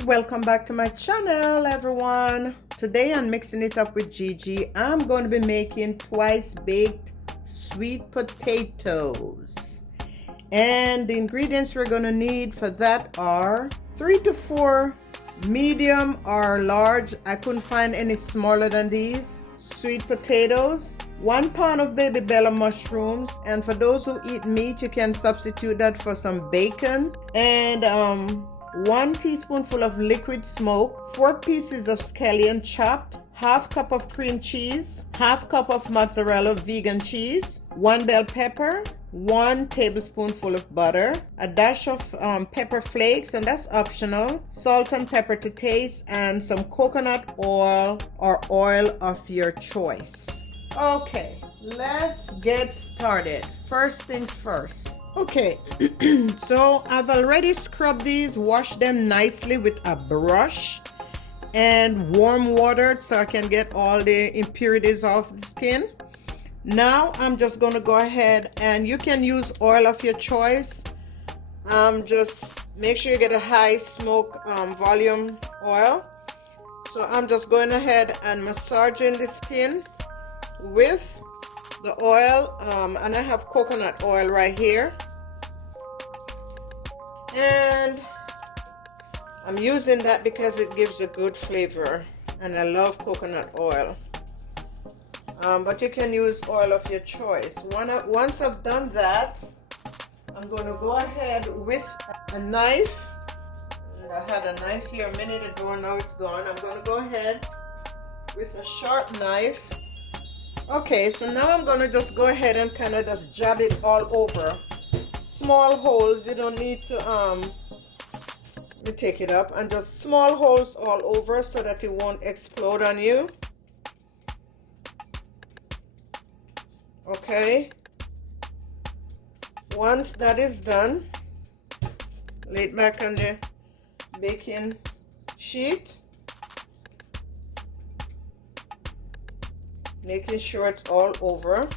Welcome back to my channel, everyone. Today on Mixing It Up with Gigi, I'm going to be making twice baked sweet potatoes. And the ingredients we're going to need for that are 3 to 4 medium or large, I couldn't find any smaller than these, sweet potatoes, 1 pound of baby bella mushrooms, and for those who eat meat, you can substitute that for some bacon, and 1 teaspoonful of liquid smoke, 4 pieces of scallion chopped, half cup of cream cheese, half cup of mozzarella vegan cheese, 1 bell pepper, 1 tablespoonful of butter, a dash of pepper flakes, and that's optional, salt and pepper to taste, and some coconut oil or oil of your choice. Okay, let's get started. First things first. Okay, so I've already scrubbed these, washed them nicely with a brush and warm water so I can get all the impurities off the skin. Now I'm just going to go ahead, and you can use oil of your choice. Just make sure you get a high smoke volume oil. So I'm just going ahead and massaging the skin with the oil, and I have coconut oil right here, and I'm using that because it gives a good flavor, and I love coconut oil. But you can use oil of your choice. Once I've done that, I'm going to go ahead with a knife. And I had a knife here a minute ago, now it's gone. I'm going to go ahead with a sharp knife. Okay, so now I'm going to just go ahead and kind of just jab it all over. Small holes, you don't need to, let me take it up, and just small holes all over so that it won't explode on you. Okay, once that is done, lay it back on the baking sheet, making sure it's all over.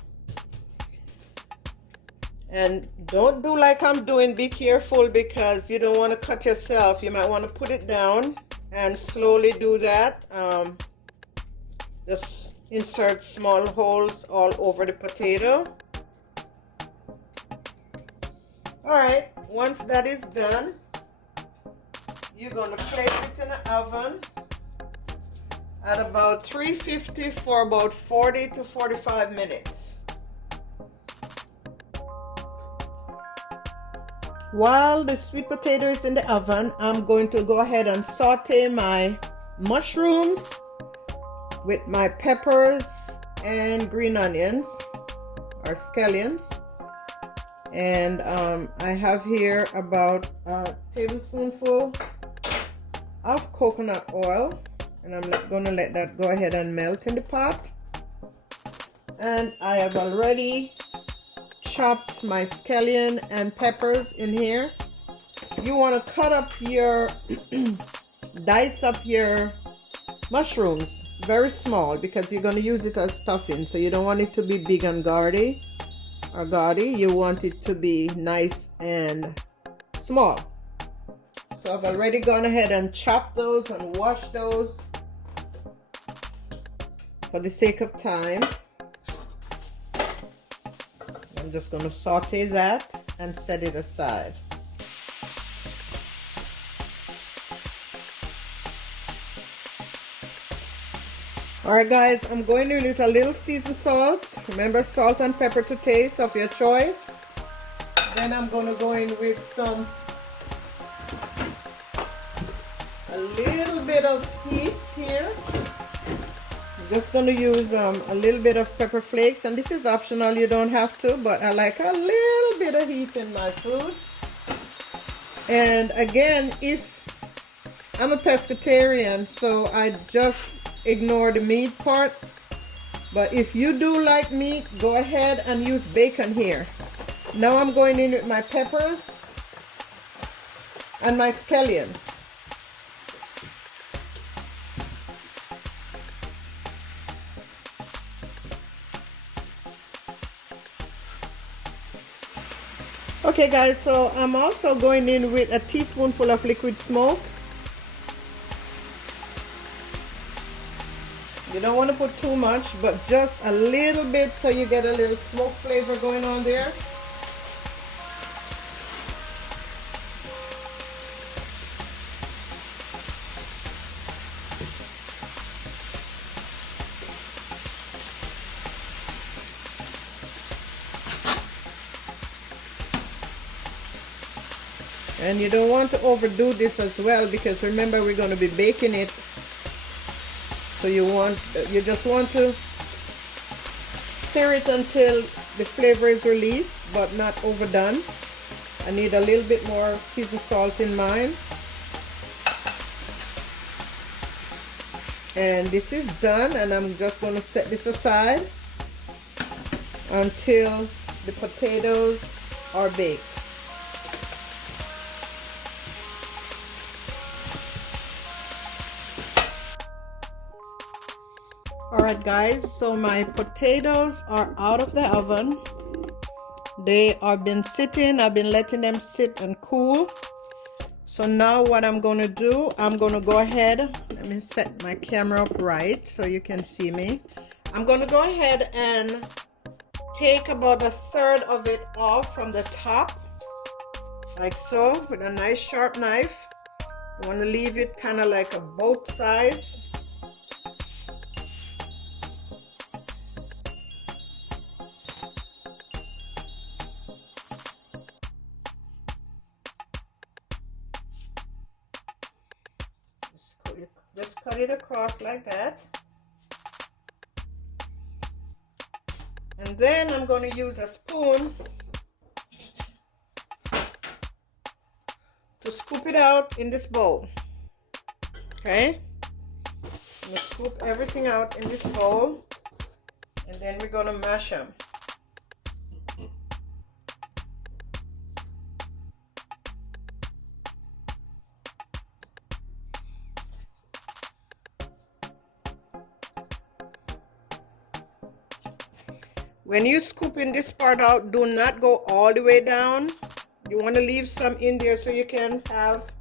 And don't do like I'm doing, be careful because you don't want to cut yourself. You might want to put it down and slowly do that. Just insert small holes all over the potato. Alright, once that is done, you're going to place it in the oven at about 350 for about 40 to 45 minutes. While the sweet potato is in the oven, I'm going to go ahead and saute my mushrooms with my peppers and green onions or scallions. And I have here about a tablespoonful of coconut oil, and I'm going to let that go ahead and melt in the pot. And I have already chopped my scallion and peppers in here. You want to cut up your dice up your mushrooms very small because you're going to use it as stuffing, so you don't want it to be big and gaudy. You want it to be nice and small. So I've already gone ahead and chopped those and washed those for the sake of time. I'm just going to saute that and set it aside. Alright guys, I'm going in with a little seasoned salt. Remember, salt and pepper to taste of your choice. Then I'm going to go in with a little bit of heat here. I'm just going to use a little bit of pepper flakes, and this is optional, you don't have to, but I like a little bit of heat in my food. And again, if I'm a pescatarian, so I just ignore the meat part, but if you do like meat, go ahead and use bacon here. Now I'm going in with my peppers and my scallion. Okay guys, so I'm also going in with a teaspoonful of liquid smoke. You don't want to put too much, but just a little bit so you get a little smoke flavor going on there. And you don't want to overdo this as well, because remember, we're going to be baking it. So you just want to stir it until the flavor is released, but not overdone. I need a little bit more Caesar salt in mine. And this is done, and I'm just going to set this aside until the potatoes are baked. Alright guys, so my potatoes are out of the oven. They have been sitting, I've been letting them sit and cool. So now what I'm going to do, I'm going to go ahead, let me set my camera up right so you can see me. I'm going to go ahead and take about a third of it off from the top, like so, with a nice sharp knife. You want to leave it kind of like a boat size. Just cut it across like that. And then I'm going to use a spoon to scoop it out in this bowl. Okay? I'm going to scoop everything out in this bowl, and then we're going to mash them. When you scooping this part out, do not go all the way down. You want to leave some in there so you can have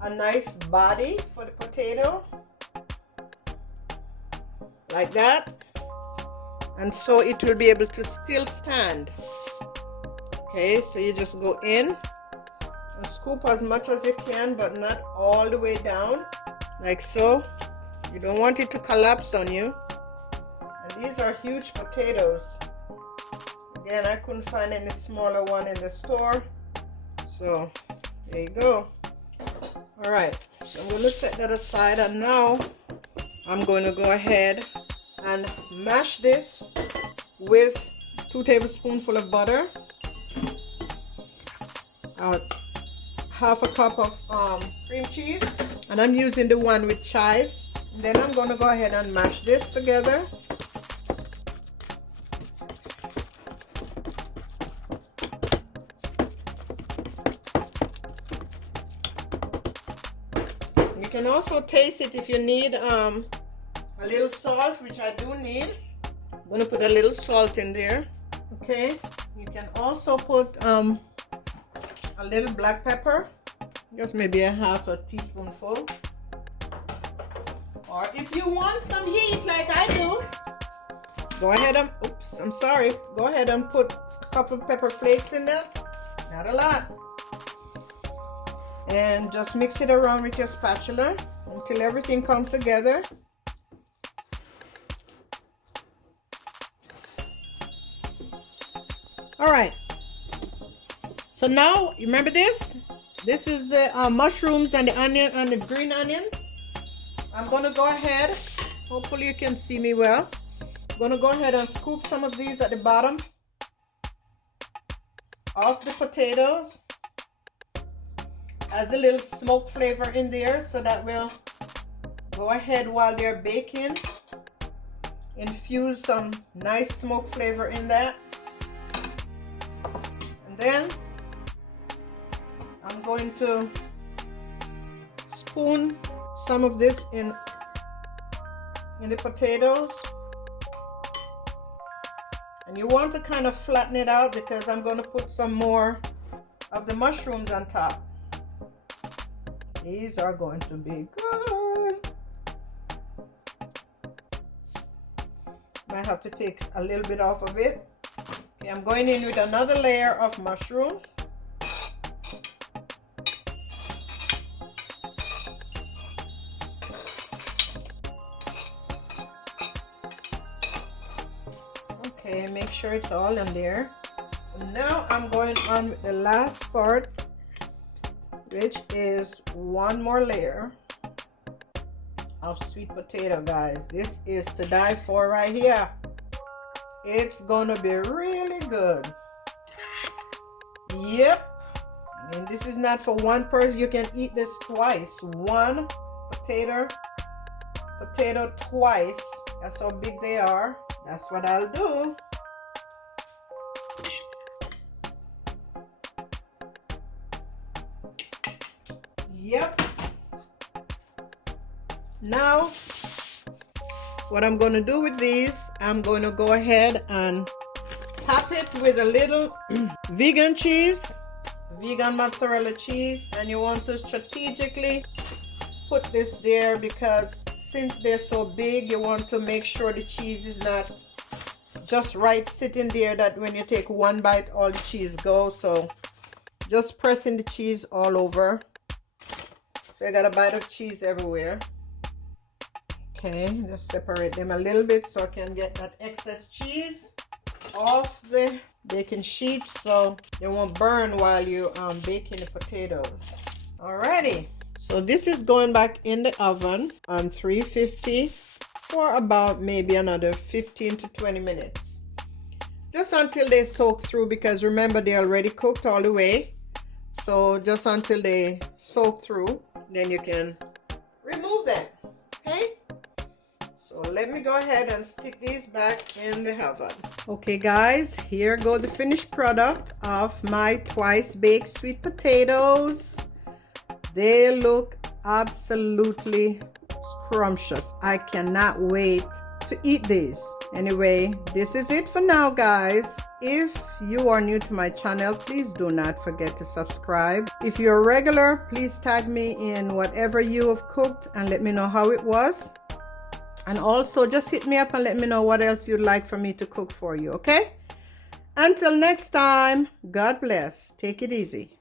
a nice body for the potato. Like that. And so it will be able to still stand. Okay, so you just go in and scoop as much as you can, but not all the way down. Like so. You don't want it to collapse on you. These are huge potatoes. Again, I couldn't find any smaller one in the store. So, there you go. Alright, so I'm going to set that aside, and now I'm going to go ahead and mash this with 2 tablespoons of butter. Half a cup of cream cheese. And I'm using the one with chives. And then I'm going to go ahead and mash this together. You can also taste it if you need a little salt, which I do need. I'm going to put a little salt in there. Okay, you can also put a little black pepper, just maybe a half a teaspoonful. Or if you want some heat like I do, go ahead and, go ahead and put a couple pepper flakes in there. Not a lot. And just mix it around with your spatula until everything comes together. Alright, so now, remember this? This is the mushrooms and the onion and the green onions. I'm going to go ahead, hopefully you can see me well. I'm going to go ahead and scoop some of these at the bottom of the potatoes. Has a little smoke flavor in there, so that will go ahead while they're baking, infuse some nice smoke flavor in that. And then I'm going to spoon some of this in the potatoes. And you want to kind of flatten it out, because I'm going to put some more of the mushrooms on top. These are going to be good. Might have to take a little bit off of it. Okay, I'm going in with another layer of mushrooms. Okay, make sure it's all in there. And now I'm going on with the last part, which is one more layer of sweet potato, guys. This is to die for right here. It's gonna be really good. Yep. I mean, this is not for one person. You can eat this twice. One potato twice. That's how big they are. That's what I'll do. Yep. Now, what I'm going to do with these, I'm going to go ahead and top it with a little vegan cheese, vegan mozzarella cheese. And you want to strategically put this there because since they're so big, you want to make sure the cheese is not just right sitting there that when you take one bite, all the cheese goes. So just pressing the cheese all over. So I got a bite of cheese everywhere. Okay, just separate them a little bit so I can get that excess cheese off the baking sheet so they won't burn while you baking the potatoes. Alrighty, so this is going back in the oven on 350 for about maybe another 15 to 20 minutes. Just until they soak through, because remember they already cooked all the way. So just until they soak through, then you can remove them. Okay? So let me go ahead and stick these back in the oven. Okay guys, here go the finished product of my twice baked sweet potatoes. They look absolutely scrumptious. I cannot wait to eat these. Anyway, this is it for now, guys. If you are new to my channel, please do not forget to subscribe. If you're regular, please tag me in whatever you have cooked and let me know how it was. And also just hit me up and let me know what else you'd like for me to cook for you, okay? Until next time, God bless. Take it easy.